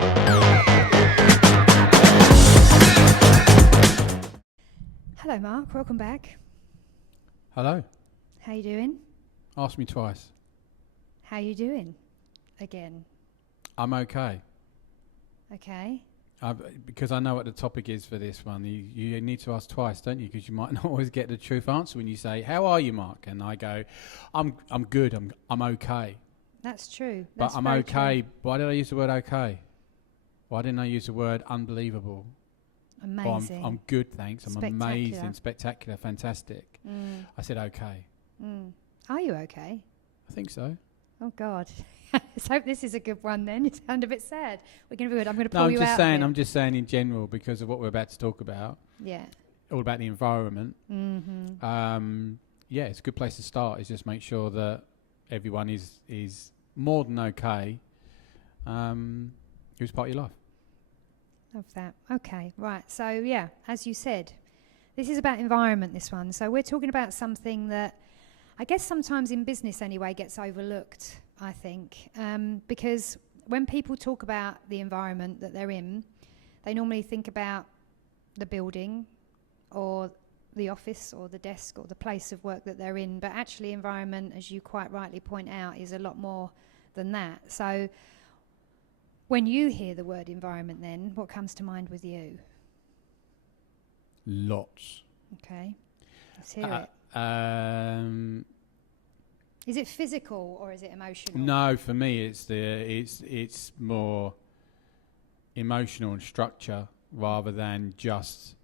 Hello, Mark. Welcome back. Hello. How you doing? Ask me twice. How you doing? Again. I'm okay. Okay. Because I know what the topic is for this one. You need to ask twice, don't you? Because you might not always get the truth answer when you say, "How are you, Mark?" And I go, "I'm good. I'm okay." That's true. But I'm okay. Why did I use the word okay? Why didn't I use the word unbelievable? Amazing. I'm good, thanks. I'm amazing, Spectacular. spectacular, fantastic. I said okay. Are you okay? I think so. Oh God. Let's hope this is a good one then. You sound a bit sad. We're going to be good. I'm going to No, pull you out. I'm just saying in general because of what we're about to talk about. Yeah. All about the environment. Yeah, it's a good place to start. Is just make sure that everyone is more than okay. Who's part of your life? Love that. Okay, right. So yeah, as you said, this is about environment, this one. So we're talking about something that I guess sometimes in business anyway gets overlooked, I think, because when people talk about the environment that they're in, they normally think about the building or the office or the desk or the place of work that they're in. But actually environment, as you quite rightly point out, is a lot more than that. So when you hear the word environment then, what comes to mind with you? Lots. Okay, let's hear it. Is it physical or is it emotional? No, for me it's more emotional and structure rather than just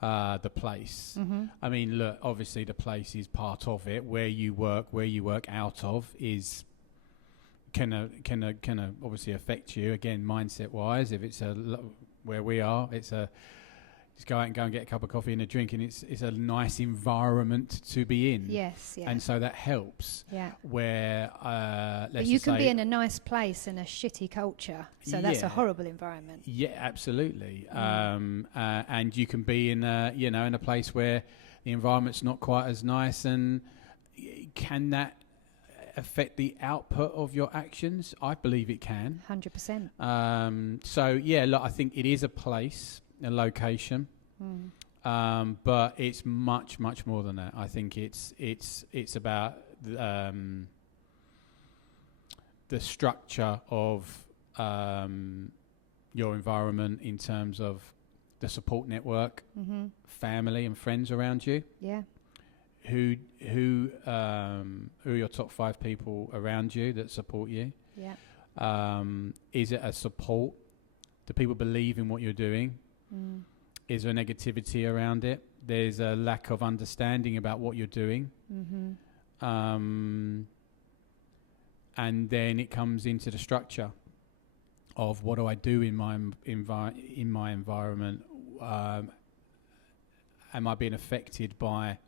the place. I mean, look, obviously the place is part of it. Where you work out of is can obviously affect you again mindset wise. If it's where we are, it's just go out and get a cup of coffee and a drink, and it's a nice environment to be in. Yes, yeah. And so that helps. Yeah. Where but you can be in a nice place in a shitty culture, so that's a horrible environment. Yeah, absolutely. And you can be in a place where the environment's not quite as nice, and can that affect the output of your actions? I believe it can. 100%. So yeah, look, I think it is a place, a location, but it's much more than that. I think it's about the structure of your environment in terms of the support network, family and friends around you. Yeah. Who are your top 5 people around you that support you? Yeah. Is it a support? Do people believe in what you're doing? Is there negativity around it? There's a lack of understanding about what you're doing. And then it comes into the structure of what do I do in my environment? Am I being affected by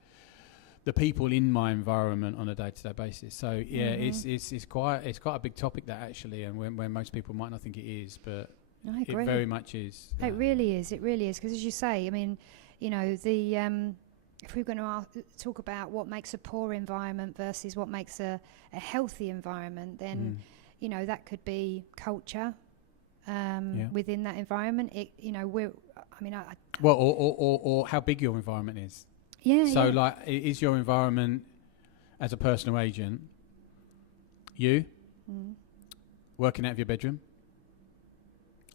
the people in my environment on a day-to-day basis? So yeah, it's quite a big topic, that actually, and when most people might not think it is, but I agree. It very much is. It really is. It really is, because as you say, I mean, the if we're going to talk about what makes a poor environment versus what makes a healthy environment, then that could be culture within that environment. Or how big your environment is. Yeah. So like, is your environment as a personal agent you working out of your bedroom?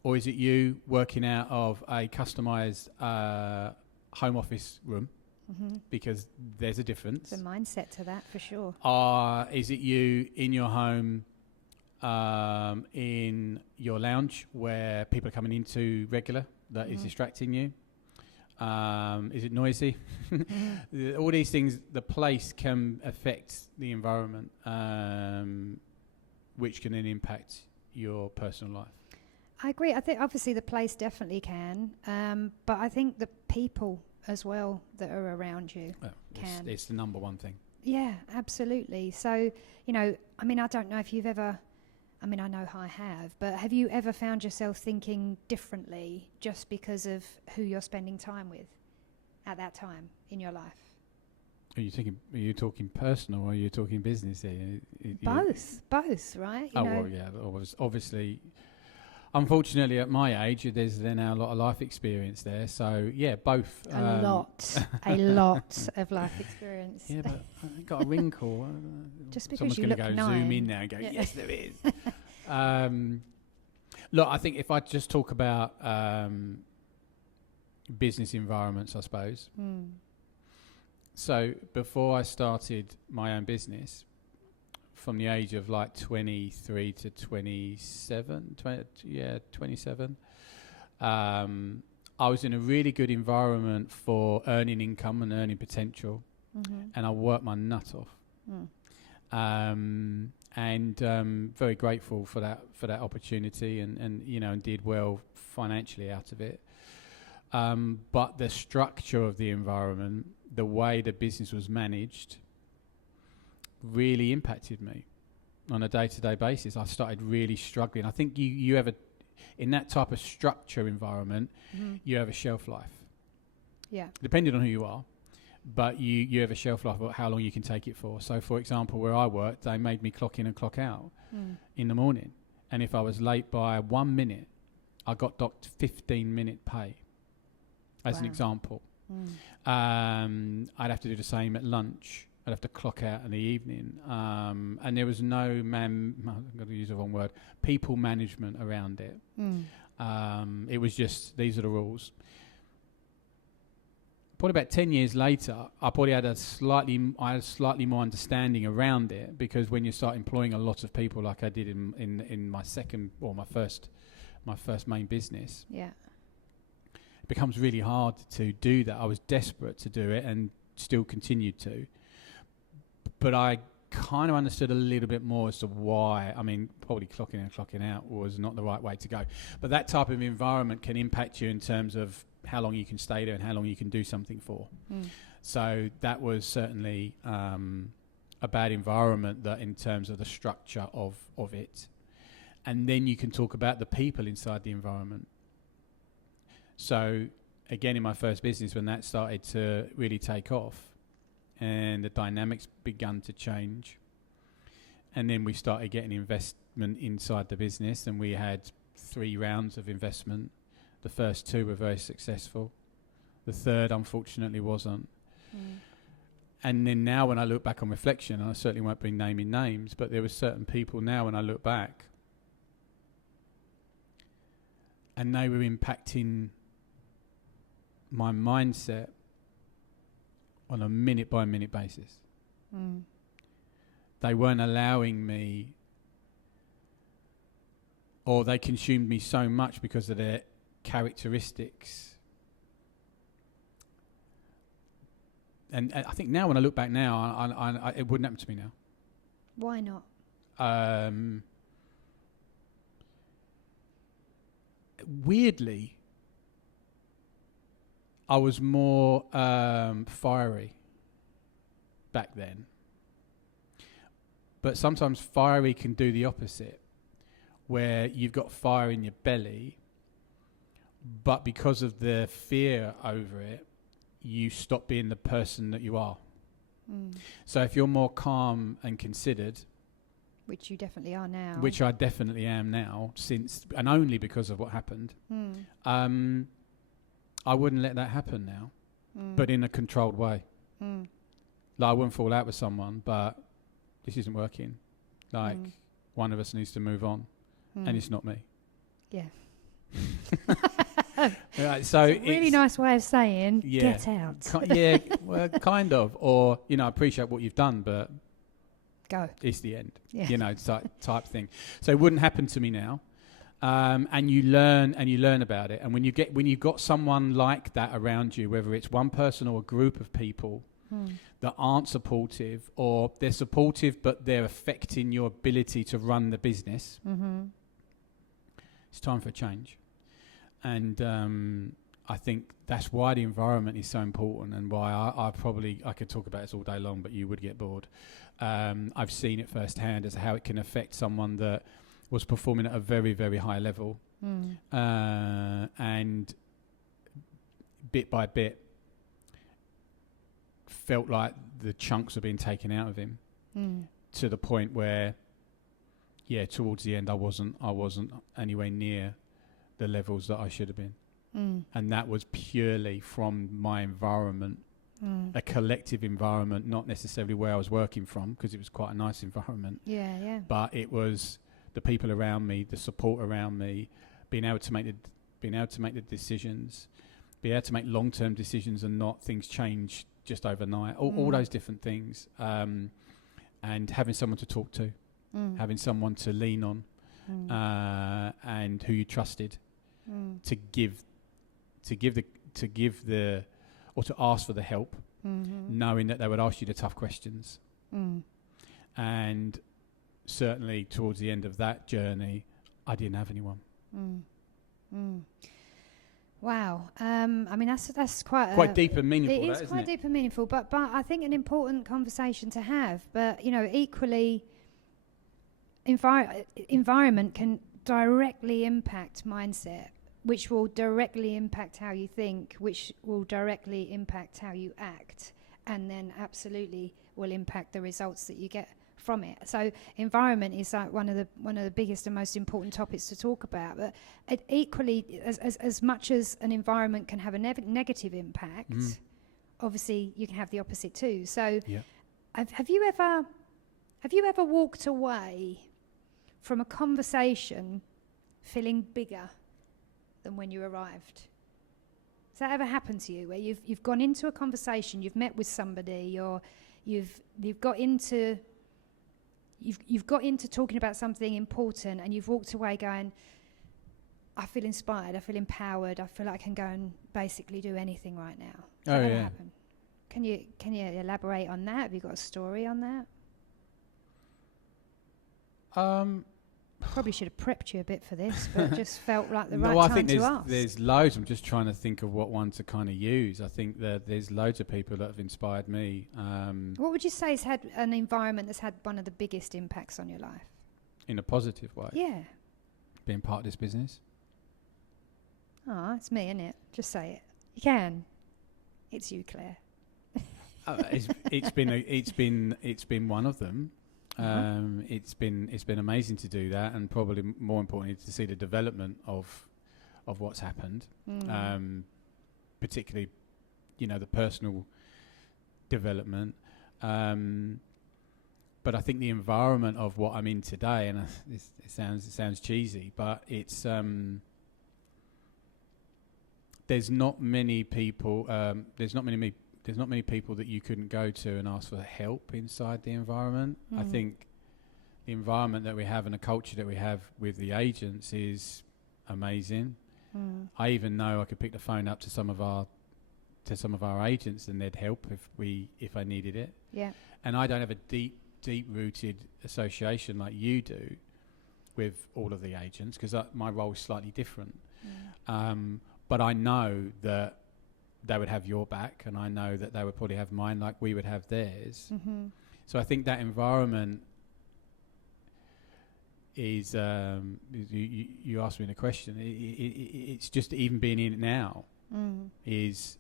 Or is it you working out of a customised home office room? Because there's a difference. There's a mindset to that, for sure. Is it you in your home, in your lounge, where people are coming into regular, that is distracting you? Is it noisy? All these things, the place can affect the environment, which can then impact your personal life. I agree. I think obviously the place definitely can, but I think the people as well that are around you can. It's the number one thing. Yeah, absolutely. So, I mean, I don't know if you've ever, I mean, I know I have, but have you ever found yourself thinking differently just because of who you're spending time with at that time in your life? Are you talking personal or are you talking business here? Both, right? Well, yeah. Obviously, unfortunately, at my age, there's then now a lot of life experience there. So yeah, both. A lot of life experience. Yeah, but I got a wrinkle. Just because someone's you look go 9. zoom in now and go, yes, there is. Look, I think if I just talk about business environments, I suppose. So before I started my own business, from the age of like 23 to 27, 27, I was in a really good environment for earning income and earning potential, and I worked my nut off. And very grateful for that opportunity, and you know, and did well financially out of it. But the structure of the environment, the way the business was managed, really impacted me on a day-to-day basis. I started really struggling. I think you have in that type of structure environment, you have a shelf life. Yeah. Depending on who you are, but you have a shelf life of how long you can take it for. So, for example, where I worked, they made me clock in and clock out in the morning. And if I was late by 1 minute, I got docked 15-minute pay, as an example. I'd have to do the same at lunch. I'd have to clock out in the evening. And there was no I'm going to use the wrong word, people management around it. It was just, these are the rules. Probably about 10 years later, I probably had a slightly more understanding around it, because when you start employing a lot of people, like I did in my second or my first main business, it becomes really hard to do that. I was desperate to do it and still continued to, but I kind of understood a little bit more as to why. I mean, probably clocking in and clocking out was not the right way to go, but that type of environment can impact you in terms of how long you can stay there and how long you can do something for. So that was certainly a bad environment, that in terms of the structure of it. And then you can talk about the people inside the environment. So again, in my first business, when that started to really take off and the dynamics began to change, and then we started getting investment inside the business, and we had 3 rounds of investment. The first 2 were very successful. The third, unfortunately, wasn't. And then now when I look back on reflection, and I certainly won't be naming names, but there were certain people now when I look back, and they were impacting my mindset on a minute-by-minute basis. They weren't allowing me, or they consumed me so much because of their characteristics. And I think now when I look back now, I it wouldn't happen to me now. Why not? Weirdly, I was more fiery back then. But sometimes fiery can do the opposite, where you've got fire in your belly, but because of the fear over it, you stop being the person that you are. So if you're more calm and considered, which you definitely are now, which I definitely am now, since and only because of what happened, I wouldn't let that happen now, but in a controlled way. Like, I wouldn't fall out with someone, but this isn't working. Like, one of us needs to move on, and it's not me. Yeah. So it's a really nice way of saying, get out. Well, kind of. Or, you know, I appreciate what you've done, but go. It's the end. You know, type thing. So it wouldn't happen to me now. And you learn about it. And when you've got someone like that around you, whether it's one person or a group of people that aren't supportive, or they're supportive but they're affecting your ability to run the business, it's time for a change. And I think that's why the environment is so important, and why I could talk about this all day long, but you would get bored. I've seen it firsthand as how it can affect someone that was performing at a very, very high level, and bit by bit felt like the chunks were being taken out of him, to the point where, towards the end, I wasn't anywhere near the levels that I should have been. And that was purely from my environment, a collective environment, not necessarily where I was working from, because it was quite a nice environment. Yeah. But it was the people around me, the support around me, being able to make the decisions, be able to make long-term decisions and not things change just overnight. All those different things, and having someone to talk to, having someone to lean on, and who you trusted to give the or to ask for the help, knowing that they would ask you the tough questions. And certainly towards the end of that journey, I didn't have anyone. Wow. I mean, that's quite deep and meaningful. It is quite deep and meaningful, but I think an important conversation to have. But equally, environment can directly impact mindset, which will directly impact how you think, which will directly impact how you act, and then absolutely will impact the results that you get from it. So environment is like one of the biggest and most important topics to talk about. But equally, as much as an environment can have a negative impact, obviously you can have the opposite too. So have you ever walked away from a conversation feeling bigger than when you arrived? Has that ever happened to you, where you've gone into a conversation, you've met with somebody, or you've got into talking about something important, and you've walked away going, I feel inspired, I feel empowered, I feel like I can go and basically do anything right now? Has that ever happened? Can you elaborate on that? Have you got a story on that? Probably should have prepped you a bit for this, but just felt like the right time to ask. I think there's loads. I'm just trying to think of what one to kind of use. I think that there's loads of people that have inspired me. What would you say has had an environment that's had one of the biggest impacts on your life? In a positive way? Yeah. Being part of this business. Oh, it's me, isn't it? Just say it. You can. It's you, Claire. It's been one of them. It's been amazing to do that, and probably more importantly to see the development of what's happened, particularly the personal development, but I think the environment of what I'm in today, and it sounds cheesy, but it's there's not many people that you couldn't go to and ask for help inside the environment. I think the environment that we have and the culture that we have with the agents is amazing. I even know I could pick the phone up to some of our agents and they'd help if I needed it. Yeah. And I don't have a deep rooted association like you do with all of the agents, because my role is slightly different. But I know that they would have your back, and I know that they would probably have mine, like we would have theirs. So I think that environment is, you asked me the question, it's just even being in it now is,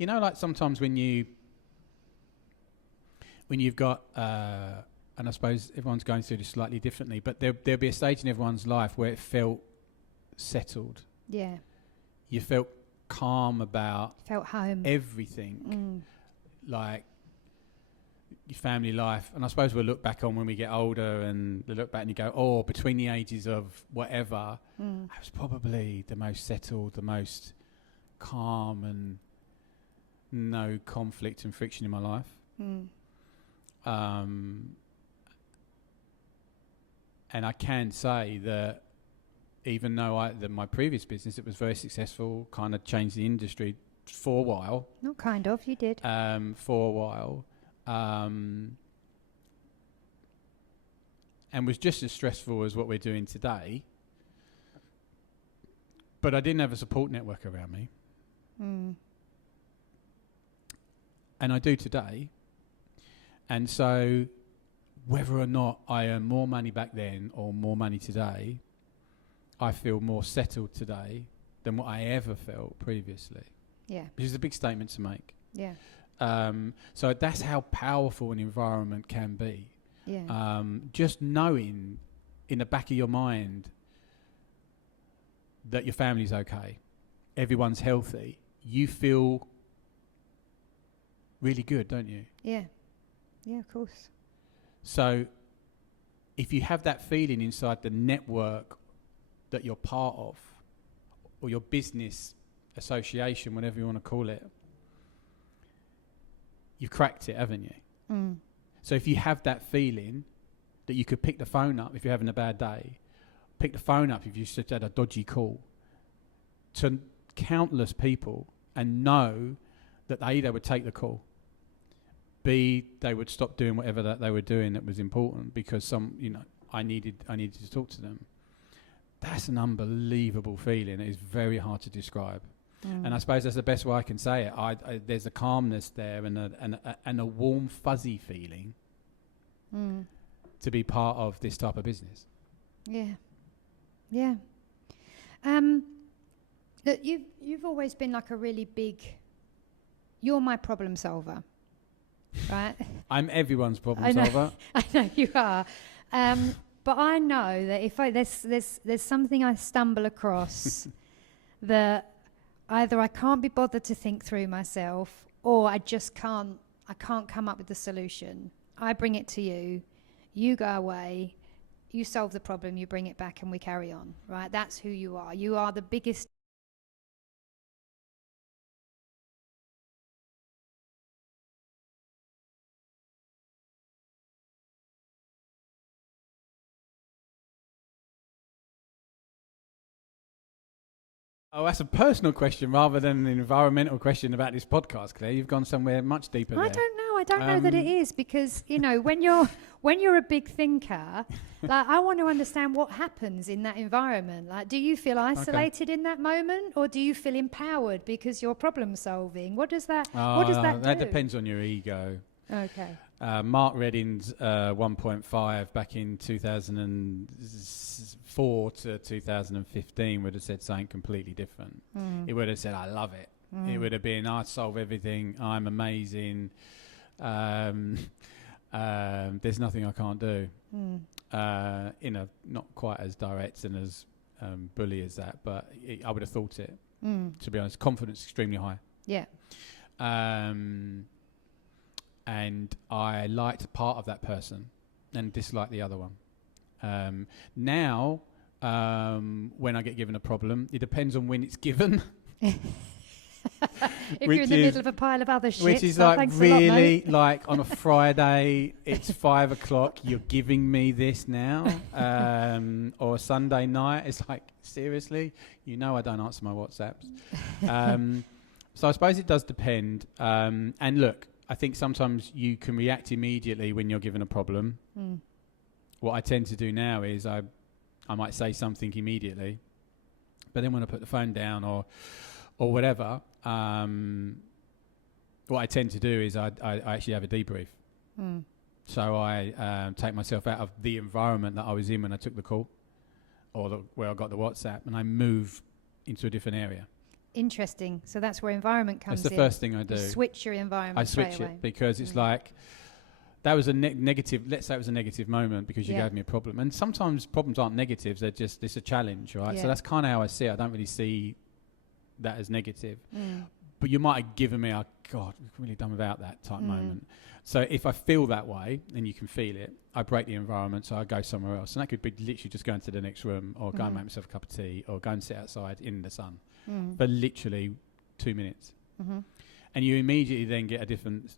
like sometimes when you've got, and I suppose everyone's going through this slightly differently, but there'll be a stage in everyone's life where it felt settled. Yeah. You felt calm about home, everything, like your family life. And I suppose we'll look back on when we get older, and you look back and you go, oh, between the ages of whatever, I was probably the most settled, the most calm, and no conflict and friction in my life. And I can say that even though my previous business, it was very successful, kind of changed the industry for a while. Not kind of, you did. For a while. And was just as stressful as what we're doing today. But I didn't have a support network around me. And I do today. And so whether or not I earn more money back then or more money today, I feel more settled today than what I ever felt previously. Yeah. Which is a big statement to make. Yeah. So that's how powerful an environment can be. Yeah. Just knowing in the back of your mind that your family's okay, everyone's healthy, you feel really good, don't you? Yeah. Yeah, of course. So if you have that feeling inside the network that you're part of, or your business association, whatever you want to call it, you've cracked it, haven't you? Mm. So if you have that feeling that you could pick the phone up if you're having a bad day, pick the phone up if you just had a dodgy call, to countless people, and know that A, they would take the call, B, they would stop doing whatever that they were doing that was important because I needed to talk to them. That's an unbelievable feeling. It is very hard to describe. And I suppose that's the best way I can say it. There's a calmness there and a warm, fuzzy feeling to be part of this type of business. Yeah. Yeah. Look, you've always been like a really big... You're my problem solver, right? I'm everyone's problem solver. I know you are. But I know that if there's something I stumble across that either I can't be bothered to think through myself, or I can't come up with the solution. I bring it to you, you go away, you solve the problem, you bring it back, and we carry on, right? That's who you are. You are the biggest... Oh, that's a personal question rather than an environmental question about this podcast, Claire. You've gone somewhere much deeper there. I don't know that it is, because, when you're a big thinker, like, I want to understand what happens in that environment. Like, do you feel isolated in that moment, or do you feel empowered because you're problem solving? What does that do? That depends on your ego. Okay. Mark Redding's 1.5 back in 2004 to 2015 would have said something completely different. It would have said, I love it. It would have been, I solve everything, I'm amazing, there's nothing I can't do. Not quite as direct and as bully as that, but I would have thought it, to be honest. Confidence extremely high. Yeah. And I liked part of that person and disliked the other one. Now, when I get given a problem, it depends on when it's given. If you're in the middle of a pile of other shit, which is so like really like on a Friday, it's 5 o'clock, you're giving me this now, or a Sunday night, it's like, seriously? I don't answer my WhatsApps. So I suppose it does depend. And look, I think sometimes you can react immediately when you're given a problem. What I tend to do now is I might say something immediately, but then when I put the phone down or whatever, what I tend to do is I actually have a debrief. So I take myself out of the environment that I was in when I took the call, or where I got the WhatsApp, and I move into a different area. Interesting. So that's where environment comes in. That's the first thing I do. You switch your environment. I switch it because it's like, that was a negative, let's say it was a negative moment because you gave me a problem. And sometimes problems aren't negatives, it's a challenge, right? Yeah. So that's kind of how I see it. I don't really see that as negative. But you might have given me God, we've really done without that type moment. So if I feel that way, and you can feel it, I break the environment, so I go somewhere else. And that could be literally just going to the next room, or go and make myself a cup of tea, or go and sit outside in the sun for literally 2 minutes. And you immediately then get a different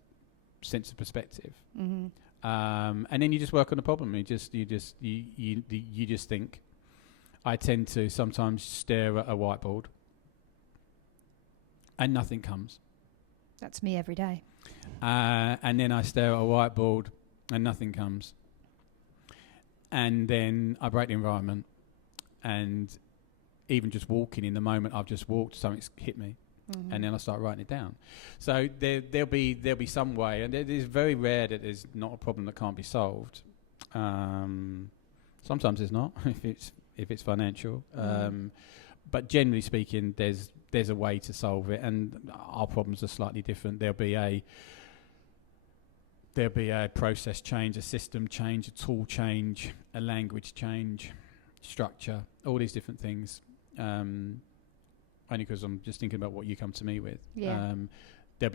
sense of perspective. And then you just work on the problem. You just think. I tend to sometimes stare at a whiteboard and nothing comes. That's me every day. And then I stare at a whiteboard and nothing comes. And then I break the environment, and even just walking in the moment I've just walked, something's hit me. And then I start writing it down. So there'll be some way, and it is very rare that there's not a problem that can't be solved. Sometimes there's not, if it's financial. But generally speaking, there's a way to solve it, and our problems are slightly different. There'll be a process change, a system change, a tool change, a language change, structure, all these different things. only because I'm just thinking about what you come to me with. Yeah. There'll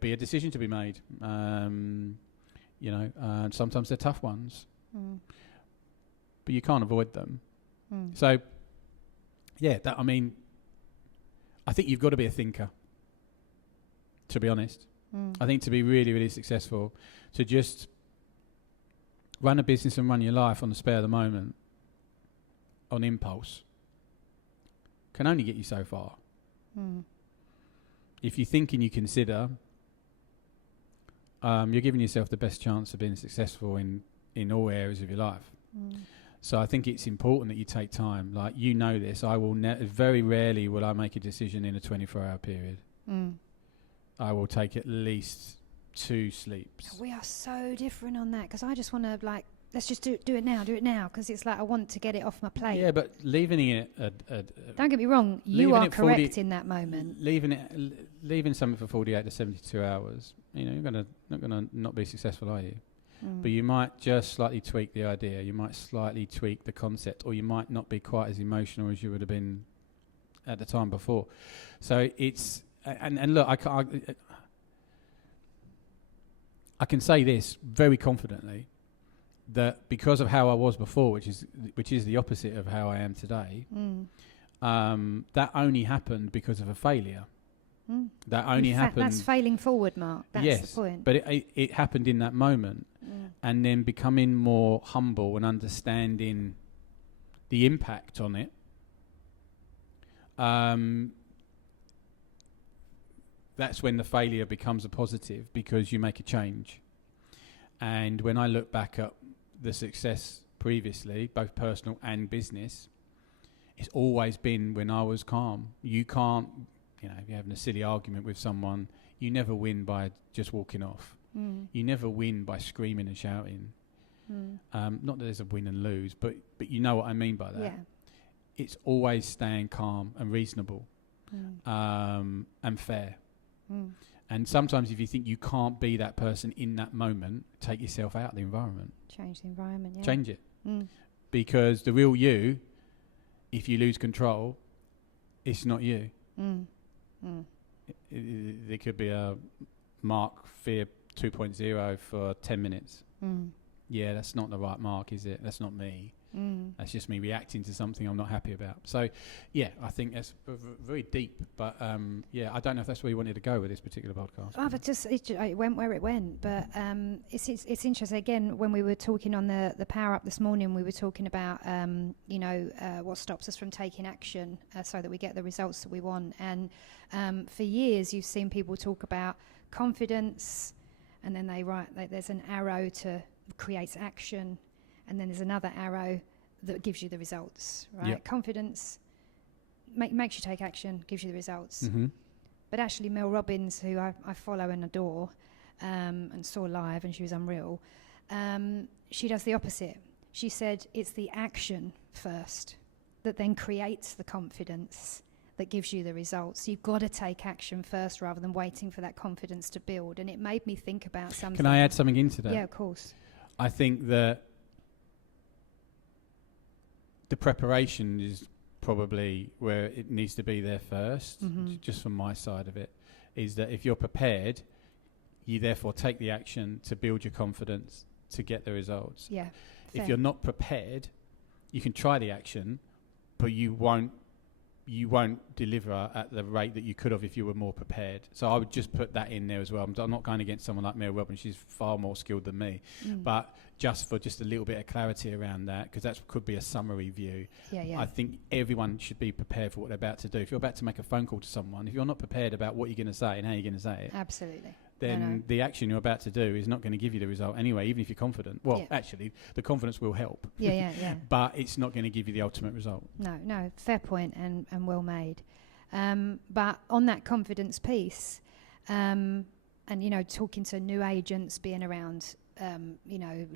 be a decision to be made. Sometimes they're tough ones, but you can't avoid them. So, yeah, I think you've got to be a thinker, to be honest. I think to be really, really successful, to just run a business and run your life on the spur of the moment, on impulse, can only get you so far. If you think and you consider, you're giving yourself the best chance of being successful in all areas of your life. So I think it's important that you take time. Like, you know this, I will very rarely will I make a decision in a 24-hour period. I will take at least 2 sleeps. We are so different on that, because I just want to, like, let's just do it now, because it's like I want to get it off my plate. Yeah, but leaving it don't get me wrong, you are correct in that moment. Leaving something for 48 to 72 hours, you're not gonna not be successful, are you? But you might just slightly tweak the idea, you might slightly tweak the concept, or you might not be quite as emotional as you would have been at the time before. So it's and look, I can say this very confidently, that because of how I was before, which is the opposite of how I am today, that only happened because of a failure. That only happened. That's failing forward, Mark. That's the point. But it happened in that moment, and then becoming more humble and understanding the impact on it. That's when the failure becomes a positive, because you make a change. And when I look back at the success previously, both personal and business, it's always been when I was calm. You can't, if you're having a silly argument with someone, you never win by just walking off. You never win by screaming and shouting. Not that there's a win and lose, but you know what I mean by that. Yeah. It's always staying calm and reasonable, and fair. And sometimes if you think you can't be that person in that moment, take yourself out of the environment. Change the environment, yeah. Change it. Because the real you, if you lose control, it's not you. There could be a Mark Fear 2.0 for 10 minutes. Yeah, that's not the right Mark, is it? That's not me. That's just me reacting to something I'm not happy about. So, yeah, I think that's very deep. But, I don't know if that's where you wanted to go with this particular podcast. Oh, but it went where it went. But it's interesting. Again, when we were talking on the Power Up this morning, we were talking about, what stops us from taking action so that we get the results that we want. And for years, you've seen people talk about confidence, and then they write, like, there's an arrow to creates action, and then there's another arrow that gives you the results, right? Yep. Confidence makes you take action, gives you the results. But actually, Mel Robbins, who I follow and adore, and saw live, and she was unreal, she does the opposite. She said it's the action first that then creates the confidence that gives you the results. You've got to take action first rather than waiting for that confidence to build. And it made me think about something. Can I add something into that? Yeah, of course. I think that the preparation is probably where it needs to be there first, just from my side of it, is that if you're prepared, you therefore take the action to build your confidence to get the results. Yeah. If you're not prepared, you can try the action, but you won't deliver at the rate that you could have if you were more prepared. So I would just put that in there as well. I'm not going against someone like Mary Robbins. She's far more skilled than me. But just for just a little bit of clarity around that, because that could be a summary view. Yeah. I think everyone should be prepared for what they're about to do. If you're about to make a phone call to someone, if you're not prepared about what you're going to say and how you're going to say it, absolutely, then the action you're about to do is not going to give you the result anyway, even if you're confident. Well, actually, the confidence will help. Yeah. But it's not going to give you the ultimate result. No, fair point and well made. But on that confidence piece, and, talking to new agents, being around,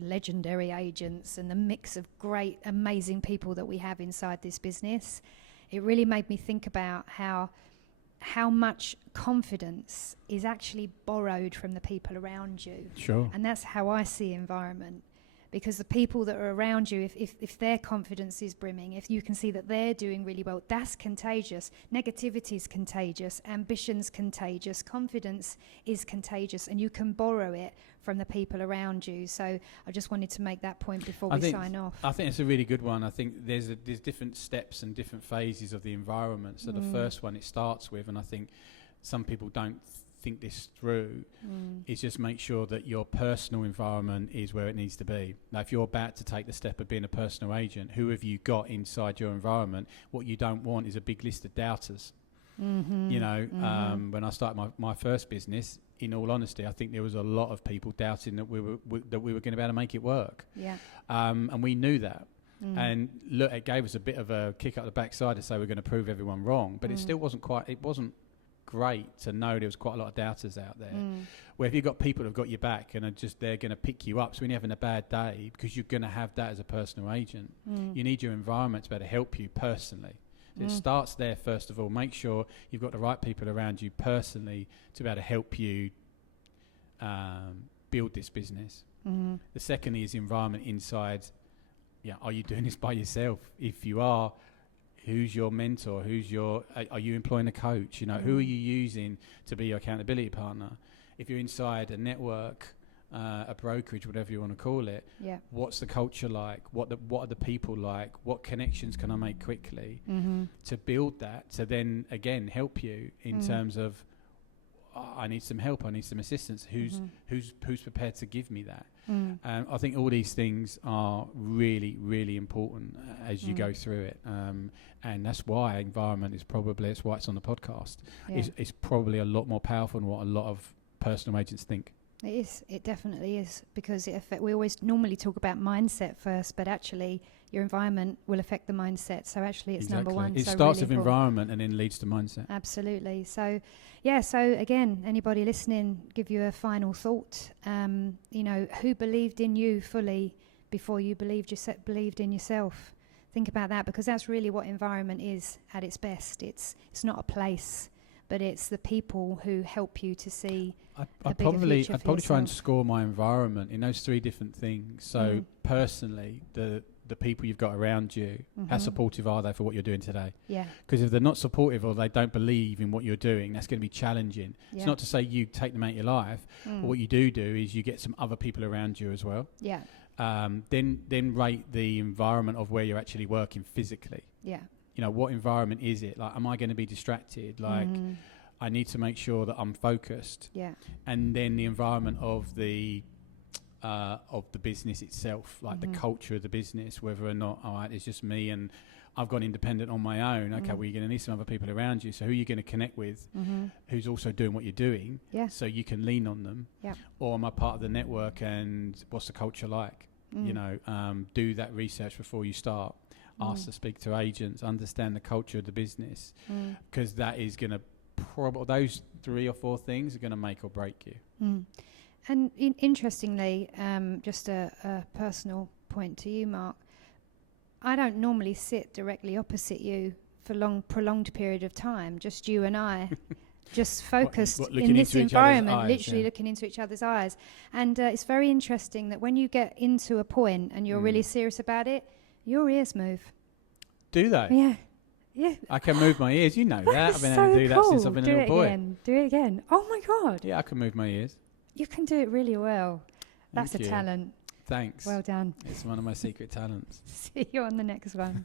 legendary agents and the mix of great, amazing people that we have inside this business, it really made me think about how much confidence is actually borrowed from the people around you. Sure. And that's how I see environment. because the people that are around you, if their confidence is brimming, if you can see that they're doing really well, that's contagious. Negativity is contagious, ambition's contagious, confidence is contagious, and you can borrow it from the people around you. So I just wanted to make that point before we sign off. I think it's a really good one. I think there's different steps and different phases of the environment. So the first one it starts with, and I think some people don't think this through, is just make sure that your personal environment is where it needs to be. Now, if you're about to take the step of being a personal agent, who have you got inside your environment? What you don't want is a big list of doubters. You know, when I started my first business, in all honesty, I think there was a lot of people doubting that we were going to be able to make it work. And we knew that. And look, it gave us a bit of a kick up the backside to say we're going to prove everyone wrong, but it still wasn't great to know there was quite a lot of doubters out there. Where if you've got people who've got your back and are just they're going to pick you up, so when you're having a bad day, because you're going to have that as a personal agent, you need your environment to be able to help you personally. So it starts there first of all. Make sure you've got the right people around you personally to be able to help you build this business. The second is environment inside. Are you doing this by yourself? If you are, who's your mentor? Are you employing a coach? You know, who are you using to be your accountability partner? If you're inside a network, a brokerage, whatever you want to call it, what's the culture like? What are the people like? What connections can I make quickly to build that? To then again help you in terms of, I need some help. I need some assistance. Who's prepared to give me that? I think all these things are really, really important as you go through it. And that's why environment is probably, it's why it's on the podcast. It's probably a lot more powerful than what a lot of personal agents think. It is. It definitely is, because we always normally talk about mindset first, but actually your environment will affect the mindset. So actually it's number one. It starts with environment and then leads to mindset. Absolutely. So so again, anybody listening, give you a final thought. You know, who believed in you fully before you believed in yourself? Think about that, because that's really what environment is at its best. It's not a place, but it's the people who help you to see I'd probably try and score my environment in those three different things. So personally, the people you've got around you, how supportive are they for what you're doing today? Because if they're not supportive or they don't believe in what you're doing, that's going to be challenging. It's not to say you take them out of your life, but what you do is you get some other people around you as well. Then rate the environment of where you're actually working physically. You know, what environment is it? Like, am I going to be distracted? Like, I need to make sure that I'm focused. And then the environment of the business itself, like the culture of the business, whether or not, all right, it's just me and I've gone independent on my own. Okay, well, you're going to need some other people around you. So who are you going to connect with who's also doing what you're doing so you can lean on them? Or am I part of the network, and what's the culture like? You know, do that research before you start. Ask to speak to agents, understand the culture of the business, because that is going to those 3 or 4 things are going to make or break you. And interestingly, just a personal point to you, Mark, I don't normally sit directly opposite you for prolonged period of time, just you and I, just focused in this environment, literally looking into each other's eyes. And it's very interesting that when you get into a point and you're really serious about it, your ears move. Do they? Yeah. I can move my ears, you know that. I've been able to do that since I've been a little boy. Do it again. Oh my God. Yeah, I can move my ears. You can do it really well. That's a talent. Thanks. Well done. It's one of my secret talents. See you on the next one.